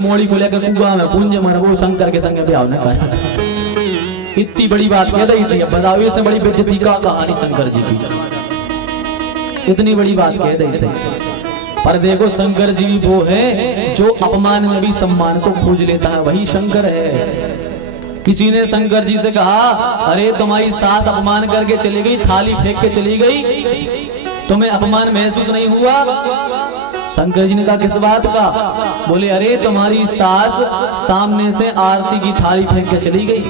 मोड़ी को लेकर कुआ में पुंज मरबो शंकर के संग ब्याह न कर। इतनी बड़ी बात कह रही थी, अब बताओ इससे बड़ी बेइज्जती का कहानी शंकर जी की। इतनी बड़ी बात कह रही थी, पर देखो शंकर जी वो है जो अपमान में भी सम्मान को खोज लेता है, वही शंकर है। किसी ने शंकर जी से कहा, अरे तुम्हारी सास अपमान करके चली गई, थाली फेंक के चली गई, तुम्हें अपमान महसूस नहीं हुआ? शंकर जी ने कहा, किस बात का? बोले, अरे तुम्हारी सास सामने से आरती की थाली फेंक के चली गई।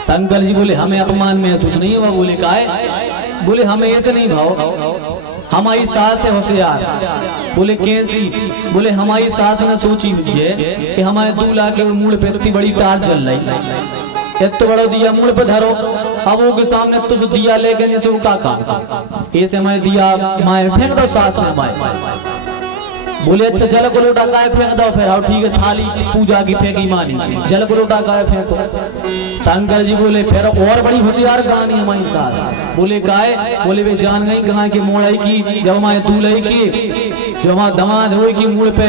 शंकर जी बोले, हमें अपमान महसूस नहीं हुआ। बोले, काहे? बोले, हमें ऐसे नहीं भाव, हमारी सास है होशियार। बोले, कैसी? बोले, हमारी सास ने सोची हुई है कि हमारे दूल्हा के मुंह पे इतनी बड़ी तार जल रही, इतना बड़ा दिया मुंह पे धरो, अब वो के सामने तुझ दिया लेके जैसे वो का काम ऐसे हमारे दिया माए फेंक दो सास ने माए। बोले, अच्छा जल को लोटा काय फेंक दो फिर। आओ ठीक है, थाली पूजा की फेंकी मानी, जल को लोटा काय फेंको। शंकर जी बोले, फिर और बड़ी होशियार कहानी हमारी सास। बोले, काय? बोले, वे जान गई कहाँ की मोड़ाई की, जब हमारे दूल्हे की जो हमारा दमाद हो की मुड़ पे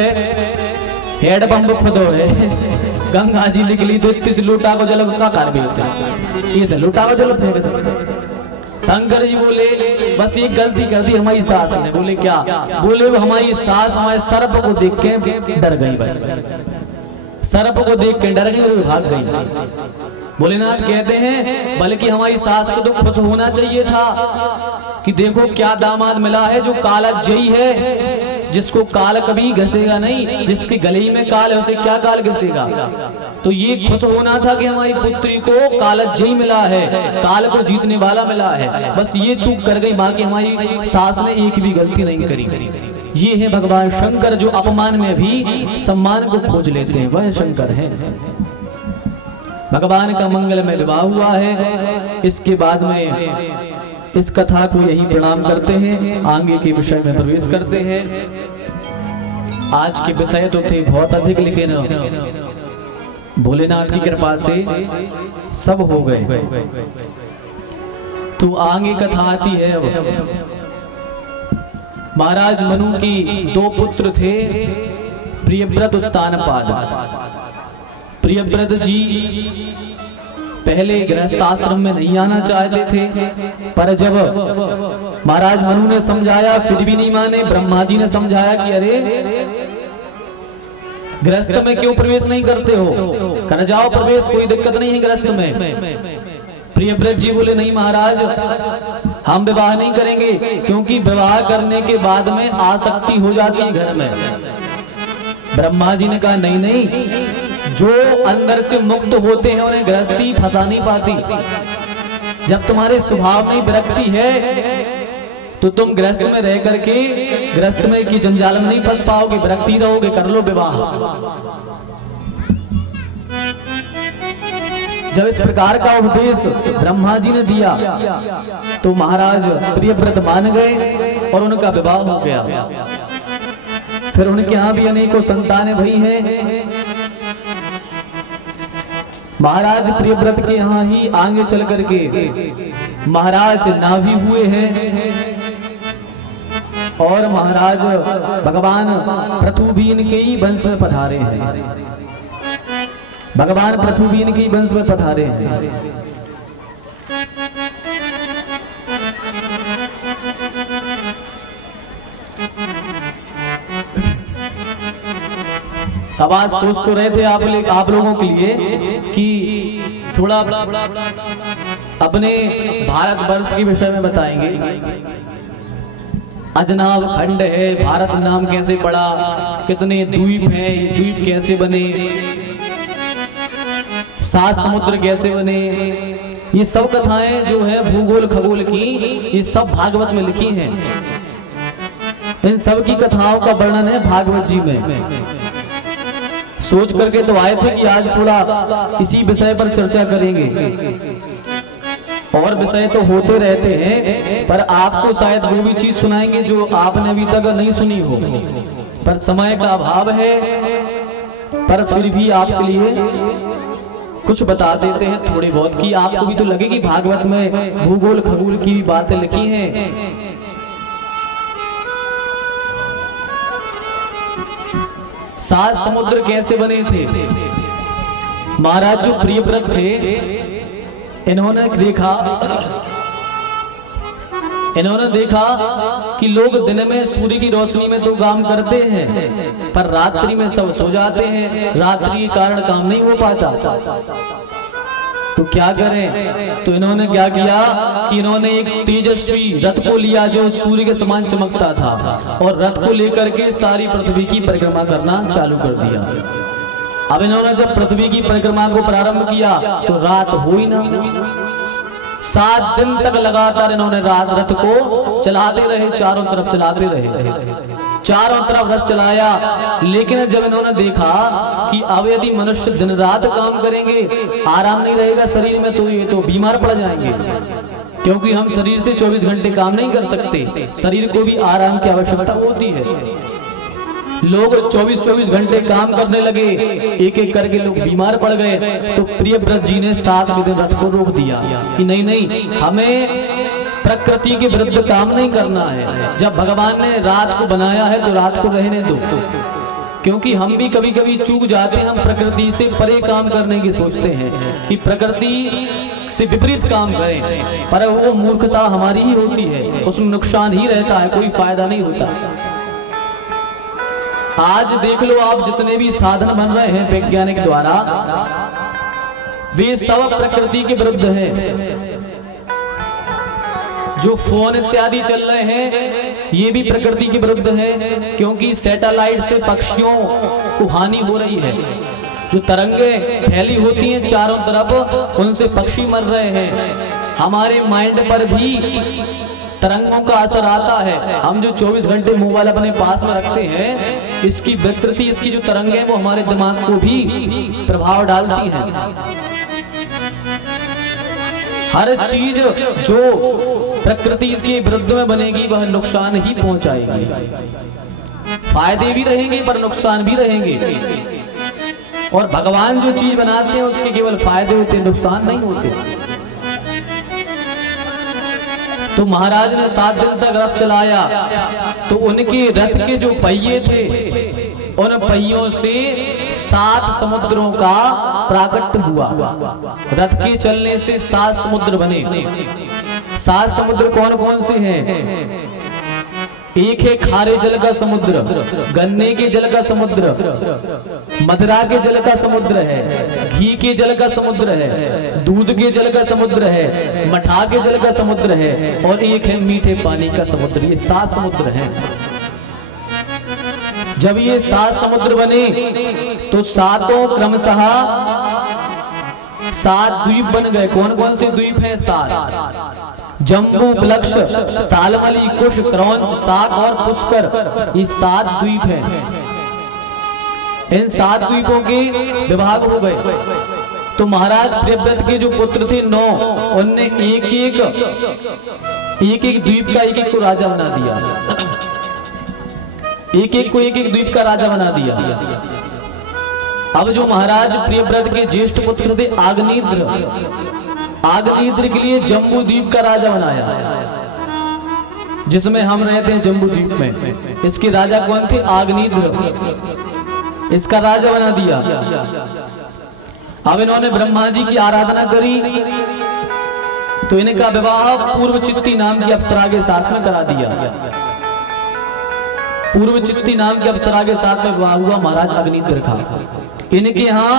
हेड पंप खुदो है, गंगा जी निकली तो 33 लोटा को जल का कर भी होते, ये से लोटा को जल फेंक दो। शंकर जी बोले, बस ये गलती कर दी हमारी सास ने। बोले, क्या? बोले, वो हमारी सास हमारे सर्प को देख के डर गई, बस सर्प को देख के डर गई और भाग गई। भोलेनाथ कहते हैं, बल्कि हमारी सास को तो खुश होना चाहिए था कि देखो क्या दामाद मिला है जो कालजयी है, जिसको काल कभी घसेगा नहीं, जिसके गले में काल है उसे क्या काल घसेगा। तो ये खुश होना था कि हमारी पुत्री को कालजयी मिला है, काल को जीतने वाला मिला है। बस ये चूक कर गई, बाकी हमारी सास ने एक भी गलती नहीं करी। ये है भगवान शंकर जो अपमान में भी सम्मान को खोज लेते हैं, वह शंकर है। भगवान का मंगलमय विवाह हुआ है। इसके बाद में इस कथा को यही प्रणाम करते हैं, आगे के विषय में प्रवेश करते हैं। आज के विषय तो थे बहुत अधिक, लेकिन भोलेनाथ की कृपा से सब हो गए। तो आगे कथा आती है। अब महाराज मनु की 2 पुत्र थे, प्रियव्रत उत्तानपाद। प्रियव्रत जी पहले गृहस्थ आश्रम में नहीं आना चाहते थे, पर जब महाराज मनु ने समझाया फिर भी नहीं माने। ब्रह्मा जी ने समझाया कि अरे गृहस्थ में क्यों प्रवेश नहीं करते हो, कर जाओ प्रवेश, कोई दिक्कत नहीं है गृहस्थ में। प्रियव्रत जी बोले, नहीं महाराज, हम विवाह नहीं करेंगे, क्योंकि विवाह करने के बाद में आसक्ति हो जाती है घर में। ब्रह्मा जी ने कहा, नहीं नहीं, जो अंदर से मुक्त होते हैं उन्हें गृहस्थी फंसा नहीं पाती। जब तुम्हारे स्वभाव में विरक्ति है तो तुम गृहस्थ में रह करके गृहस्थ में की जंजाल में नहीं फंस पाओगे, विरक्ति रहोगे, कर लो विवाह। जब इस प्रकार का उपदेश ब्रह्मा जी ने दिया तो महाराज प्रियव्रत मान गए और उनका विवाह हो गया। फिर उनके यहाँ भी अनेकों संतानें भई हैं। महाराज प्रियव्रत के यहाँ ही आगे चल करके महाराज नाभि हुए हैं और महाराज भगवान पृथु भी इनके ही वंश में पधारे हैं। भगवान पृथु भी इनके ही वंश में पधारे हैं। अब आज सोच तो रहे थे आप लोगों के लिए कि थोड़ा अपने भारतवर्ष के विषय में बताएंगे। अजनाब खंड है, भारत नाम कैसे पड़ा, कितने द्वीप हैं, ये द्वीप कैसे बने, 7 समुद्र कैसे बने, ये सब कथाएं जो है भूगोल खगोल की, ये सब भागवत में लिखी हैं। इन सब की कथाओं का वर्णन है भागवत जी में। सोच करके तो आए थे कि आज थोड़ा इसी विषय पर चर्चा करेंगे। और विषय तो होते रहते हैं, पर आपको शायद वो भी चीज सुनाएंगे जो आपने अभी तक नहीं सुनी हो, पर समय का अभाव है। पर फिर भी आपके लिए कुछ बता देते हैं थोड़ी बहुत, कि आपको भी तो लगे कि भागवत में भूगोल खगोल की बातें लिखी हैं। सात समुद्र कैसे बने थे? महाराज जो प्रियव्रत थे, इन्होंने देखा कि लोग दिन में सूर्य की रोशनी में तो काम करते हैं, पर रात्रि में सब सो जाते हैं, रात्रि के कारण काम नहीं हो पाता, तो क्या करें? तो इन्होंने क्या किया कि इन्होंने एक तेजस्वी रथ को लिया जो सूर्य के समान चमकता था, और रथ को लेकर के सारी पृथ्वी की परिक्रमा करना चालू कर दिया। अब इन्होंने जब पृथ्वी की परिक्रमा को प्रारंभ किया तो रात हुई ना, 7 दिन तक लगातार इन्होंने रथ को चलाते रहे, चारों तरफ चलाते रहे, चारों तरफ रथ चलाया। लेकिन जब इन्होंने देखा कि अब यदि मनुष्य दिन रात काम करेंगे, आराम नहीं रहेगा शरीर में, तो ये तो बीमार पड़ जाएंगे, क्योंकि हम शरीर से 24 घंटे काम नहीं कर सकते, शरीर को भी आराम की आवश्यकता होती है। लोग 24-24 घंटे काम करने लगे, एक एक करके लोग बीमार पड़ गए। तो प्रियव्रत जी ने 7वें दिन रथ को रोक दिया कि नहीं नहीं, हमें प्रकृति के विरुद्ध काम नहीं करना है। जब भगवान ने रात को बनाया है तो रात को रहने दो, क्योंकि हम भी कभी कभी चूक जाते हैं, हम प्रकृति से परे काम करने की सोचते हैं कि प्रकृति से विपरीत काम करें, पर वो मूर्खता हमारी ही होती है, उसमें नुकसान ही रहता है, कोई फायदा नहीं होता। आज देख लो आप, जितने भी साधन बन रहे हैं वैज्ञानिक द्वारा, वे सब प्रकृति के विरुद्ध हैं। जो फोन इत्यादि चल रहे हैं ये भी प्रकृति के विरुद्ध है, क्योंकि सैटेलाइट से पक्षियों को हानि हो रही है। जो तरंगें फैली होती हैं चारों तरफ, उनसे पक्षी मर रहे हैं। हमारे माइंड पर भी तरंगों का असर आता है। हम जो 24 घंटे मोबाइल अपने पास में रखते हैं, इसकी विकृति, इसकी जो तरंगें वो हमारे दिमाग को भी प्रभाव डालती हैं। हर चीज जो प्रकृति के विरुद्ध में बनेगी वह नुकसान ही पहुंचाएगी। फायदे भी रहेंगे पर नुकसान भी रहेंगे, और भगवान जो चीज बनाते हैं उसके केवल फायदे होते, नुकसान नहीं होते। तो महाराज ने 7 दिन तक रथ चलाया, तो उनके रथ के जो पहिए थे, उन पहियों से 7 समुद्रों का प्राकट्य हुआ। रथ के चलने से 7 समुद्र बने। 7 समुद्र कौन कौन से हैं? एक है खारे जल का समुद्र, गन्ने के जल का समुद्र, मदिरा के जल का समुद्र है, घी के जल का समुद्र है, दूध के जल का समुद्र है, मठा के जल का समुद्र है, और एक है मीठे पानी का समुद्र। ये 7 समुद्र हैं। जब ये 7 समुद्र बने तो सातों क्रमशः 7 द्वीप बन गए। कौन कौन से द्वीप हैं? 7। जम्बू, प्लक्ष, सालमली, कुश, क्रौंच, साक और पुष्कर, ये 7 द्वीप हैं। इन 7 द्वीपों के विभाग हो गए। तो महाराज प्रियव्रत के जो पुत्र थे 9, उनने एक एक द्वीप का एक को राजा बना दिया। एक एक द्वीप का राजा बना दिया। अब जो महाराज प्रियव्रत के ज्येष्ठ पुत्र थे आग्नेयद्र के लिए जम्बू द्वीप का राजा बनाया, जिसमें हम रहते हैं जम्बू द्वीप में। इसके राजा कौन थे? आग्नेयद्र, इसका राजा बना दिया। अब इन्होंने ब्रह्मा जी की आराधना करी, तो इनका विवाह पूर्व चित्ती नाम की अप्सरा के साथ में करा दिया। पूर्व चित्ती नाम की अप्सरा के साथ में विवाह हुआ महाराज अग्निद्र का। इनके यहाँ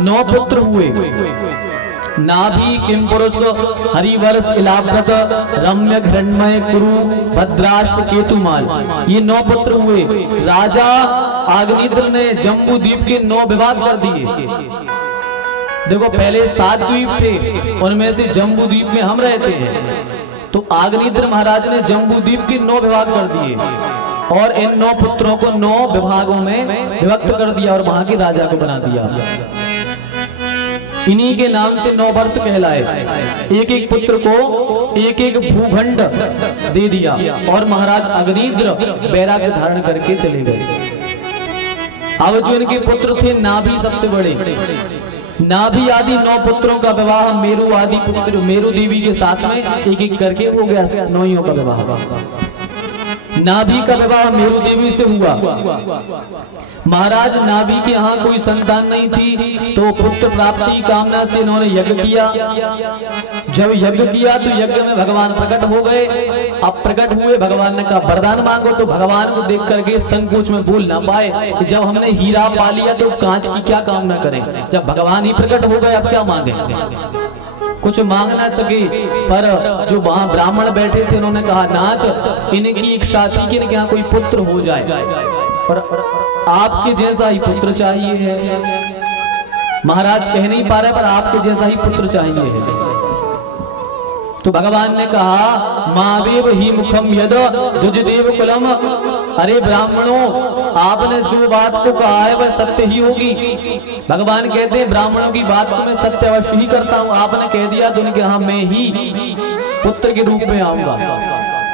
9 पुत्र हुए। नाभि, किमपुरुष, हरिवर्ष, इलाव्रत, रम्य, हिरण्मय, कुरु, भद्राश्व, केतुमाल, ये 9 पुत्र हुए। राजा आग्नेयद्र ने जम्बू द्वीप के 9 विभाग कर दिए। देखो पहले 7 द्वीप थे, उनमें से जम्बू द्वीप में हम रहते हैं। तो आग्नेयद्र महाराज ने जम्बू द्वीप के 9 विभाग कर दिए, और इन 9 पुत्रों को 9 विभागों में विभक्त कर दिया, और वहां के राजा को बना दिया। इन्हीं के नाम से 9 वर्ष कहलाए। एक एक पुत्र को एक एक भूखंड दे दिया, और महाराज अग्निद्र वैराग्य धारण करके चले गए। अब जो इनके पुत्र थे, नाभि सबसे बड़े, नाभि आदि 9 पुत्रों का विवाह मेरु आदि पुत्र, मेरु देवी के साथ में एक एक करके हो गया 9 का विवाह। नाभि का विवाह मेरु देवी से हुआ। महाराज नाभि के यहाँ कोई संतान नहीं थी, तो पुत्र प्राप्ति कामना से इन्होंने यज्ञ किया। जब यज्ञ किया तो यज्ञ में भगवान प्रकट हो गए। अब प्रकट हुए, भगवान ने कहा वरदान मांगो, तो भगवान को देख करके संकोच में बोल ना पाए कि जब हमने हीरा पा लिया तो कांच की क्या कामना करें। जब भगवान ही प्रकट हो गए अब क्या मांगे, कुछ मांग ना सके। पर जो वहां ब्राह्मण बैठे थे उन्होंने कहा नाथ इनकी इच्छा थी कि इनके यहाँ कोई पुत्र हो जाए, पर आपके जैसा ही पुत्र चाहिए है। महाराज कह नहीं पा रहे पर आपके जैसा ही पुत्र चाहिए है। तो भगवान ने कहा मावेव ही मुखम यद दुजदेव कुलम। अरे ब्राह्मणों, आपने जो बात को कहा है वह सत्य ही होगी। भगवान कहते हैं ब्राह्मणों की बात को मैं सत्य अवश्य ही करता हूँ। आपने कह दिया तो उनके यहाँ मैं ही पुत्र के रूप में आऊंगा।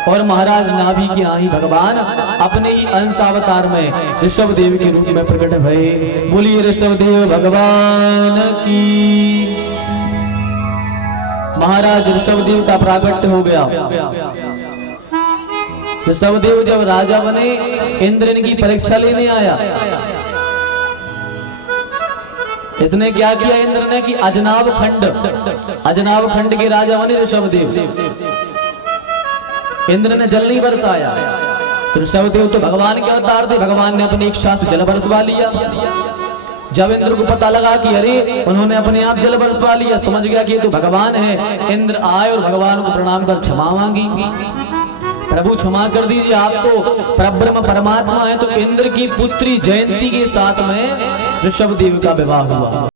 और महाराज नाभि के यहाँ ही भगवान अपने ही अंश अवतार में ऋषभ देव के रूप में प्रकट भये। बोलिए ऋषभ देव भगवान की। महाराज ऋषभ देव का प्राकट्य हो गया। ऋषभ देव जब राजा बने, इंद्र इनकी परीक्षा लेने आया। इसने क्या किया इंद्र ने कि अजनाब खंड के राजा बने ऋषभ देव। इंद्र ने जल नहीं बरसाया तो ऋषभ देव तो भगवान के अवतार थे, भगवान ने अपनी इच्छा से जल बरसवा लिया। जब इंद्र को पता लगा कि अरे उन्होंने अपने आप जल बरसवा लिया, समझ गया कि ये तो भगवान है। इंद्र आए और भगवान को प्रणाम कर क्षमा मांगी। प्रभु क्षमा कर दीजिए, आप तो परब्रह्म परमात्मा है। तो इंद्र की पुत्री जयंती के साथ में ऋषभ देव का विवाह हुआ।